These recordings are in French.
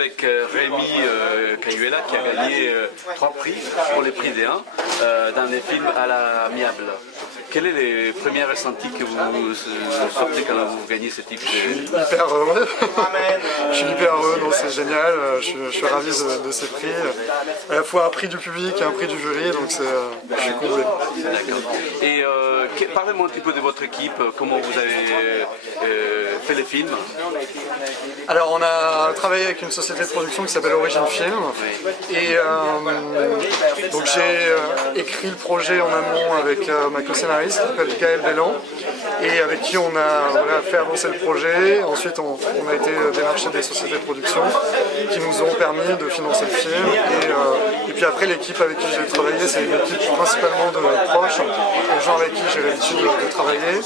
avec Rémi Cayuela qui a gagné 3 prix pour les prix D1 dans les films à l'amiable. Quels sont les premiers ressentis que vous sortez quand vous gagnez ce type de... Je suis hyper heureux. Je suis hyper heureux, c'est génial. Je suis ravi de ces prix. À la fois un prix du public et un prix du jury, donc je suis comblé. D'accord. Et parlez-moi un petit peu de votre équipe, comment vous avez fait les films. Alors on a travaillé avec une société de production qui s'appelle Origin Film. Et donc j'ai écrit le projet en amont avec ma co-scénariste qui s'appelle Gaël Bellan et avec qui on a fait avancer le projet. Ensuite on a été démarché des sociétés de production qui nous ont permis de financer le film. Et puis après l'équipe avec qui j'ai travaillé, c'est une équipe principalement de proches, des gens avec qui j'ai l'habitude de travailler.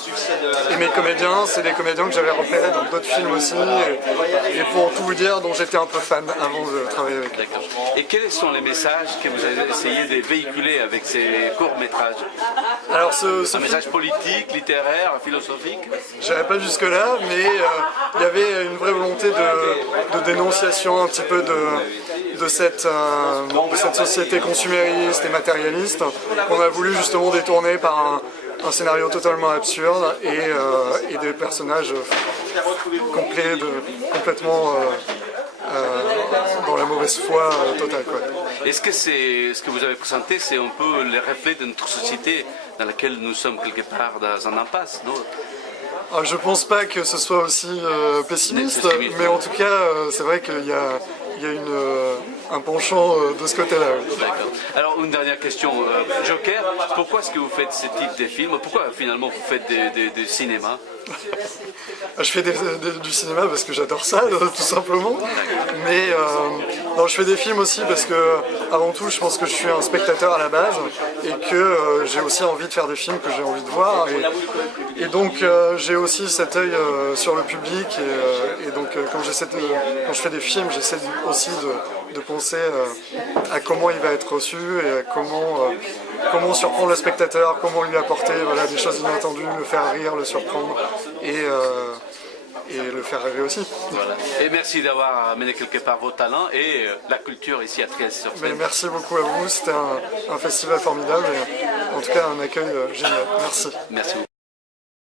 Et mes comédiens, c'est des comédiens que j'avais repérés dans d'autres films aussi. Et pour tout vous dire, dont j'étais un peu fan avant de travailler avec eux. Et quels sont les messages que vous avez essayé de véhiculer avec ces courts-métrages? Alors un message politique, littéraire, philosophique? J'irais pas jusque là, mais il y avait une vraie volonté de dénonciation un petit peu de cette société consumériste et matérialiste qu'on a voulu justement détourner par un scénario totalement absurde et des personnages complètement dans la mauvaise foi totale. Est-ce que ce que vous avez présenté, c'est un peu le reflet de notre société dans laquelle nous sommes quelque part dans un impasse, non? Je pense pas que ce soit aussi pessimiste, mais en tout cas, c'est vrai qu'il y a un penchant de ce côté-là. Oui. D'accord. Alors, une dernière question. Joker, pourquoi est-ce que vous faites ce type de film? Pourquoi finalement vous faites du cinéma? Je fais du cinéma parce que j'adore ça, tout simplement. Mais non, je fais des films aussi parce que, avant tout, je pense que je suis un spectateur à la base et que j'ai aussi envie de faire des films que j'ai envie de voir. Et donc, j'ai aussi cet œil sur le public. Et donc, quand je fais des films, j'essaie aussi de penser à comment il va être reçu et à comment surprendre le spectateur, comment lui apporter des choses inattendues, le faire rire, le surprendre et le faire rêver aussi. Voilà. Et merci d'avoir amené quelque part vos talents et la culture ici à Trieste. Merci beaucoup à vous, c'était un festival formidable et en tout cas un accueil génial. Merci. Merci beaucoup.